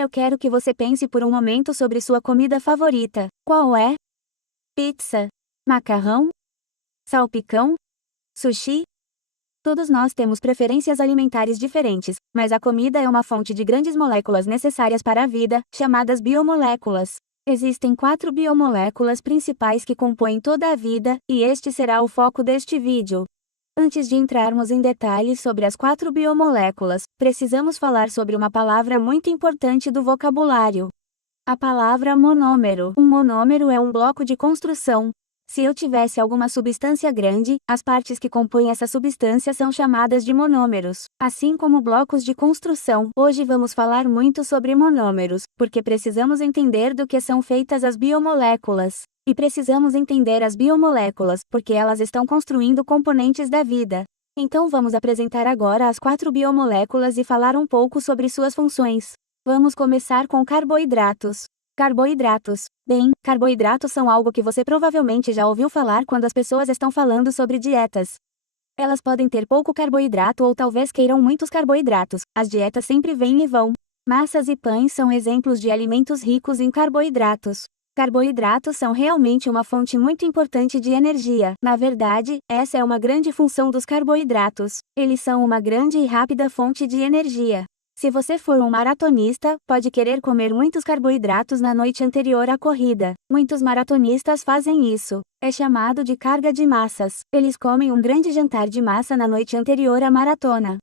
Eu quero que você pense por um momento sobre sua comida favorita. Qual é? Pizza? Macarrão? Salpicão? Sushi? Todos nós temos preferências alimentares diferentes, mas a comida é uma fonte de grandes moléculas necessárias para a vida, chamadas biomoléculas. Existem 4 biomoléculas principais que compõem toda a vida, e este será o foco deste vídeo. Antes de entrarmos em detalhes sobre as 4 biomoléculas, precisamos falar sobre uma palavra muito importante do vocabulário. A palavra monômero. Um monômero é um bloco de construção. Se eu tivesse alguma substância grande, as partes que compõem essa substância são chamadas de monômeros, assim como blocos de construção. Hoje vamos falar muito sobre monômeros, porque precisamos entender do que são feitas as biomoléculas. E precisamos entender as biomoléculas, porque elas estão construindo componentes da vida. Então vamos apresentar agora as 4 biomoléculas e falar um pouco sobre suas funções. Vamos começar com carboidratos. Carboidratos. Bem, carboidratos são algo que você provavelmente já ouviu falar quando as pessoas estão falando sobre dietas. Elas podem ter pouco carboidrato ou talvez queiram muitos carboidratos. As dietas sempre vêm e vão. Massas e pães são exemplos de alimentos ricos em carboidratos. Carboidratos são realmente uma fonte muito importante de energia. Na verdade, essa é uma grande função dos carboidratos. Eles são uma grande e rápida fonte de energia. Se você for um maratonista, pode querer comer muitos carboidratos na noite anterior à corrida. Muitos maratonistas fazem isso. É chamado de carga de massas. Eles comem um grande jantar de massa na noite anterior à maratona.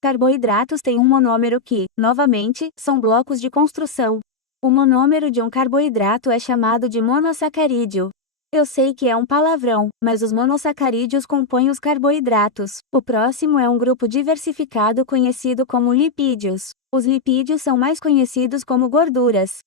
Carboidratos têm um monômero que, novamente, são blocos de construção. O monômero de um carboidrato é chamado de monossacarídeo. Eu sei que é um palavrão, mas os monossacarídeos compõem os carboidratos. O próximo é um grupo diversificado conhecido como lipídios. Os lipídios são mais conhecidos como gorduras.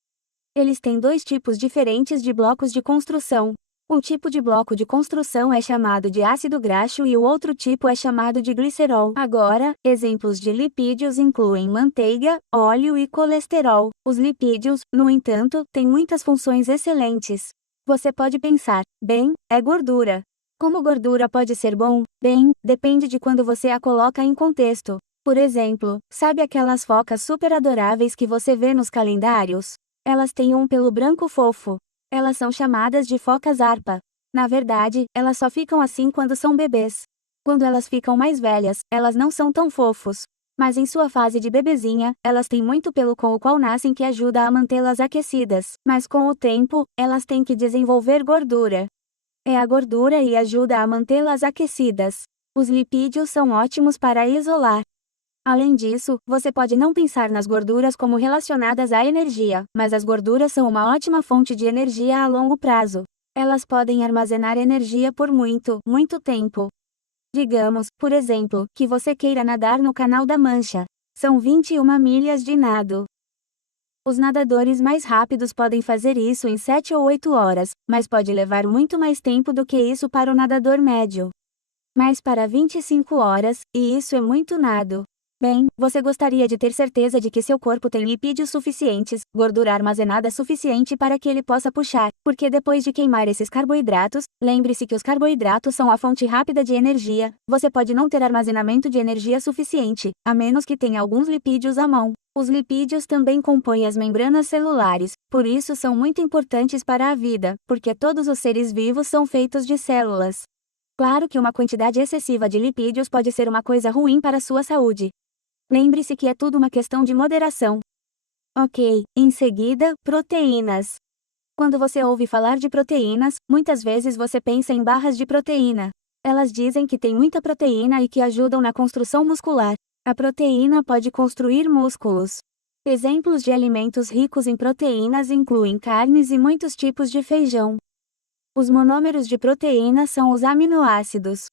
Eles têm 2 tipos diferentes de blocos de construção. Um tipo de bloco de construção é chamado de ácido graxo e o outro tipo é chamado de glicerol. Agora, exemplos de lipídios incluem manteiga, óleo e colesterol. Os lipídios, no entanto, têm muitas funções excelentes. Você pode pensar, bem, é gordura. Como gordura pode ser bom? Bem, depende de quando você a coloca em contexto. Por exemplo, sabe aquelas focas super adoráveis que você vê nos calendários? Elas têm um pelo branco fofo. Elas são chamadas de focas arpa. Na verdade, elas só ficam assim quando são bebês. Quando elas ficam mais velhas, elas não são tão fofos. Mas em sua fase de bebezinha, elas têm muito pelo com o qual nascem que ajuda a mantê-las aquecidas. Mas com o tempo, elas têm que desenvolver gordura. É a gordura e ajuda a mantê-las aquecidas. Os lipídios são ótimos para isolar. Além disso, você pode não pensar nas gorduras como relacionadas à energia, mas as gorduras são uma ótima fonte de energia a longo prazo. Elas podem armazenar energia por muito, muito tempo. Digamos, por exemplo, que você queira nadar no Canal da Mancha. São 21 milhas de nado. Os nadadores mais rápidos podem fazer isso em 7 ou 8 horas, mas pode levar muito mais tempo do que isso para o nadador médio. Mas para 25 horas, e isso é muito nado. Bem, você gostaria de ter certeza de que seu corpo tem lipídios suficientes, gordura armazenada suficiente para que ele possa puxar, porque depois de queimar esses carboidratos, lembre-se que os carboidratos são a fonte rápida de energia, você pode não ter armazenamento de energia suficiente, a menos que tenha alguns lipídios à mão. Os lipídios também compõem as membranas celulares, por isso são muito importantes para a vida, porque todos os seres vivos são feitos de células. Claro que uma quantidade excessiva de lipídios pode ser uma coisa ruim para a sua saúde. Lembre-se que é tudo uma questão de moderação. Ok, em seguida, proteínas. Quando você ouve falar de proteínas, muitas vezes você pensa em barras de proteína. Elas dizem que tem muita proteína e que ajudam na construção muscular. A proteína pode construir músculos. Exemplos de alimentos ricos em proteínas incluem carnes e muitos tipos de feijão. Os monômeros de proteína são os aminoácidos.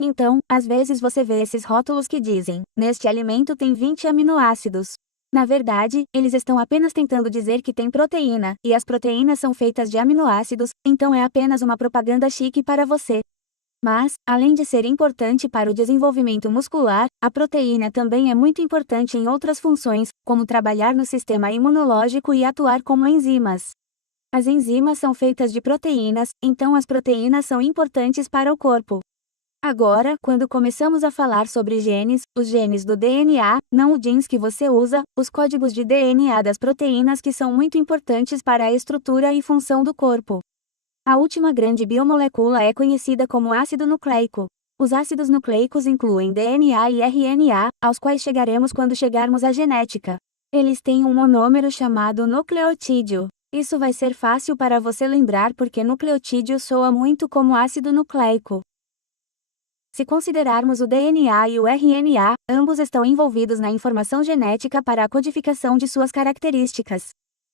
Então, às vezes você vê esses rótulos que dizem, neste alimento tem 20 aminoácidos. Na verdade, eles estão apenas tentando dizer que tem proteína, e as proteínas são feitas de aminoácidos, então é apenas uma propaganda chique para você. Mas, além de ser importante para o desenvolvimento muscular, a proteína também é muito importante em outras funções, como trabalhar no sistema imunológico e atuar como enzimas. As enzimas são feitas de proteínas, então as proteínas são importantes para o corpo. Agora, quando começamos a falar sobre genes, os genes do DNA, não os genes que você usa, os códigos de DNA das proteínas que são muito importantes para a estrutura e função do corpo. A última grande biomolécula é conhecida como ácido nucleico. Os ácidos nucleicos incluem DNA e RNA, aos quais chegaremos quando chegarmos à genética. Eles têm um monômero chamado nucleotídeo. Isso vai ser fácil para você lembrar porque nucleotídeo soa muito como ácido nucleico. Se considerarmos o DNA e o RNA, ambos estão envolvidos na informação genética para a codificação de suas características.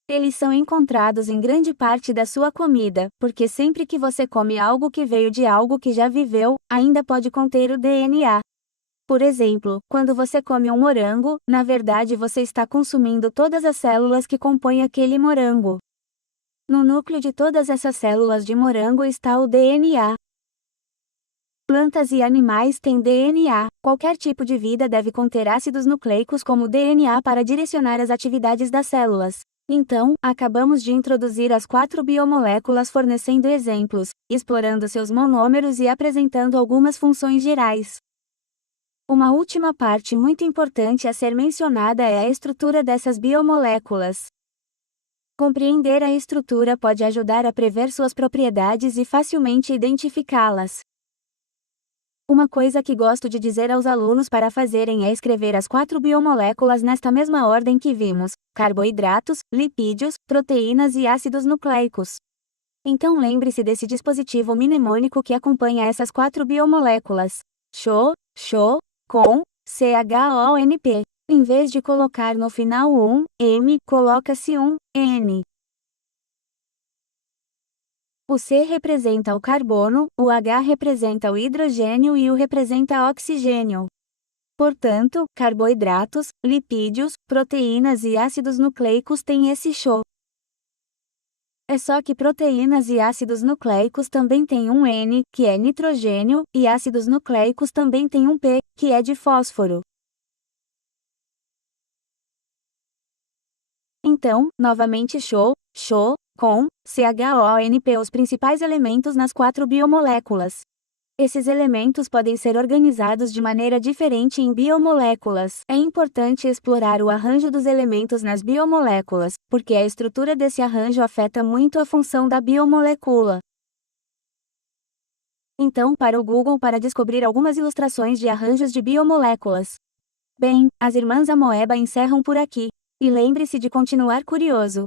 Eles são encontrados em grande parte da sua comida, porque sempre que você come algo que veio de algo que já viveu, ainda pode conter o DNA. Por exemplo, quando você come um morango, na verdade você está consumindo todas as células que compõem aquele morango. No núcleo de todas essas células de morango está o DNA. Plantas e animais têm DNA. Qualquer tipo de vida deve conter ácidos nucleicos como DNA para direcionar as atividades das células. Então, acabamos de introduzir as 4 biomoléculas fornecendo exemplos, explorando seus monômeros e apresentando algumas funções gerais. Uma última parte muito importante a ser mencionada é a estrutura dessas biomoléculas. Compreender a estrutura pode ajudar a prever suas propriedades e facilmente identificá-las. Uma coisa que gosto de dizer aos alunos para fazerem é escrever as 4 biomoléculas nesta mesma ordem que vimos: carboidratos, lipídios, proteínas e ácidos nucleicos. Então lembre-se desse dispositivo mnemônico que acompanha essas 4 biomoléculas. CHO, com, CHONP. Em vez de colocar no final um M, coloca-se um N. O C representa o carbono, o H representa o hidrogênio e o representa oxigênio. Portanto, carboidratos, lipídios, proteínas e ácidos nucleicos têm esse CHO. É só que proteínas e ácidos nucleicos também têm um N, que é nitrogênio, e ácidos nucleicos também têm um P, que é de fósforo. Então, novamente CHO, com, CHONP os principais elementos nas 4 biomoléculas. Esses elementos podem ser organizados de maneira diferente em biomoléculas. É importante explorar o arranjo dos elementos nas biomoléculas, porque a estrutura desse arranjo afeta muito a função da biomolécula. Então, para o Google para descobrir algumas ilustrações de arranjos de biomoléculas. Bem, as irmãs Amoeba encerram por aqui. E lembre-se de continuar curioso.